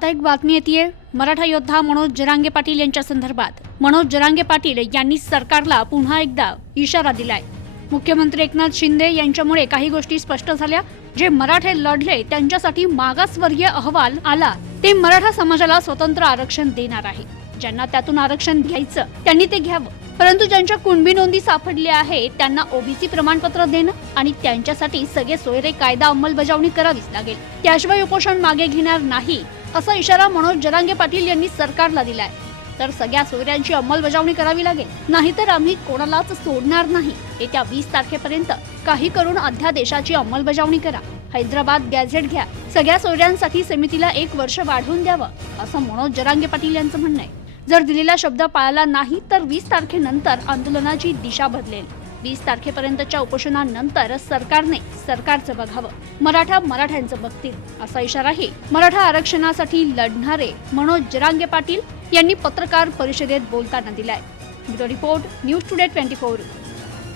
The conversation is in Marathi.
आता एक बातमी येते मराठा योद्धा मनोज जरांगे पाटील यांच्या संदर्भात. मनोज जरांगे पाटील यांनी सरकारला पुन्हा एकदा इशारा दिलाय. मुख्यमंत्री एकनाथ शिंदे यांच्यामुळे काही गोष्टी स्पष्ट झाल्या. जे मराठे लढले त्यांच्यासाठी मागासवर्गीय अहवाल आला ते मराठा समाजाला स्वतंत्र आरक्षण देणार आहे. ज्यांना त्यातून आरक्षण घ्यायचं त्यांनी ते घ्यावं. परंतु ज्यांच्या कुणबी नोंदी सापडल्या आहे त्यांना ओबीसी प्रमाणपत्र देणं आणि त्यांच्यासाठी सगळे सोयरे कायदा अंमलबजावणी करावीच लागेल. त्याशिवाय उपोषण मागे घेणार नाही. असा इशारा मनोज जरांगे पाटील यांनी सरकारला दिलाय. तर सगळ्या सोयऱ्यांची अंमलबजावणी करावी लागेल. नाहीतर आम्ही कोणालाच सोडणार नाही. येत्या वीस तारखेपर्यंत काही करून अध्यादेशाची अंमलबजावणी करा. हैदराबाद गॅझेट घ्या. सगळ्या सोयऱ्यांसाठी समितीला एक वर्ष वाढवून द्यावं असं मनोज जरांगे पाटील यांचं म्हणणं आहे. जर दिलेला शब्द पाळला नाही तर वीस तारखेनंतर आंदोलनाची दिशा बदलेल. वीस तारखेपर्यंतच्या उपोषणानंतर सरकारने सरकारचं बघावं. मराठा मराठ्यांचं बघतील असा इशाराही मराठा आरक्षणासाठी लढणारे मनोज जरांगे पाटील यांनी पत्रकार परिषदेत बोलताना दिलाय. Bureau report news today twenty four.